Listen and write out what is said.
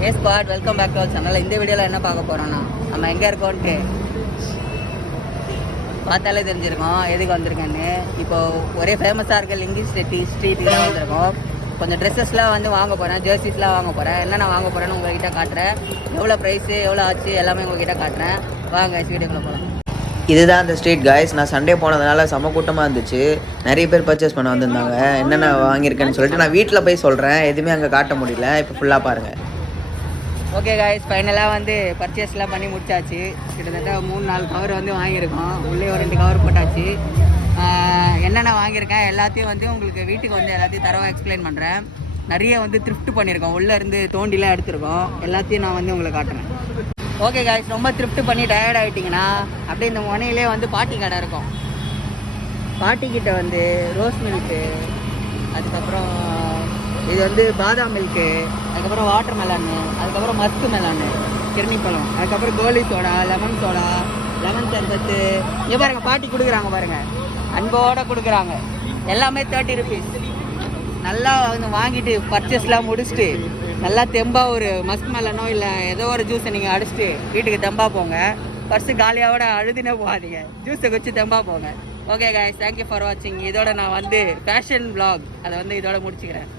Hey squad, welcome back to our channel. இந்த வீடியோவில் என்ன பார்க்க போகிறோன்னா நம்ம எங்கே இருக்கோன்ட்டு பார்த்தாலே தெரிஞ்சிருக்கோம் எதுக்கு வந்திருக்கேன்னு. இப்போது ஒரே ஃபேமஸாக இருக்க லிங்கிங் ஸ்ட்ரீட்டுக்கு தான் வந்திருக்கோம். கொஞ்சம் ட்ரெஸ்ஸஸ்லாம் வந்து வாங்க போகிறேன், ஜெர்சிஸ்லாம் வாங்க போகிறேன். என்னென்ன வாங்க போகிறேன்னு உங்கள்கிட்ட காட்டுறேன். எவ்வளோ ப்ரைஸு எவ்வளோ ஆச்சு எல்லாமே உங்கள்கிட்ட காட்டுறேன். வாங்க வீடியோக்குள்ளே போகலாம். இதுதான் அந்த ஸ்ட்ரீட் காய்ஸ். நான் சண்டே போனதுனால செம கூட்டமாக இருந்துச்சு. நிறைய பேர் பர்ச்சேஸ் பண்ண வந்திருந்தாங்க. என்னென்ன வாங்கியிருக்கேன்னு சொல்லிட்டு நான் வீட்டில் போய் சொல்கிறேன். எதுவுமே அங்கே காட்ட முடியல. இப்போ ஃபுல்லாக பாருங்கள். ஓகே காய்ஸ், ஃபைனலாக வந்து பர்ச்சேஸ்லாம் பண்ணி முடிச்சாச்சு. கிட்டத்தட்ட 3-4 கவர் வந்து வாங்கியிருக்கோம். உள்ளே ஒரு 2 கவர் போட்டாச்சு. என்னென்ன வாங்கியிருக்கேன் எல்லாத்தையும் வந்து உங்களுக்கு வீட்டுக்கு வந்து எல்லாத்தையும் தரவாக எக்ஸ்பிளைன் பண்ணுறேன். நிறைய வந்து த்ரிஃப்ட் பண்ணியிருக்கோம். உள்ளேருந்து தோண்டிலாம் எடுத்துருக்கோம். எல்லாத்தையும் நான் வந்து உங்களுக்கு காட்டுறேன். ஓகே காய்ஸ், ரொம்ப த்ரிஃப்ட் பண்ணி டயர்ட் ஆகிட்டிங்கன்னா அப்படியே இந்த முனையிலே வந்து பாட்டி கடை இருக்கும். பாட்டிக்கிட்ட வந்து ரோஸ் மில்க்கு, அதுக்கப்புறம் இது வந்து பாதாம் மில்க்கு, அதுக்கப்புறம் வாட்டர் மெலானு, அதுக்கப்புறம் மஸ்கு மெலானு, கிருணிப்பழம், அதுக்கப்புறம் கோலி சோடா, லெமன் சோடா, லெமன் சர்பத்து. இங்கே பாருங்கள் பாட்டி கொடுக்குறாங்க பாருங்கள், அன்போடு கொடுக்குறாங்க. எல்லாமே 30 rupees. நல்லா வந்து வாங்கிட்டு பர்ச்சேஸ்லாம் முடிச்சுட்டு நல்லா தெம்பாக ஒரு மஸ்க் மெலனோ இல்லை ஏதோ ஒரு ஜூஸை நீங்கள் அடிச்சுட்டு வீட்டுக்கு தெம்பாக போங்க. பர்ஸு காலியாவோட அழுதுனே போகாதீங்க, ஜூஸை குடிச்சு தெம்பாக போங்க. ஓகே கைஸ், தேங்க்யூ ஃபார் வாட்சிங். இதோட நான் வந்து ஃபேஷன் vlog அதை வந்து இதோட முடிச்சுக்கிறேன்.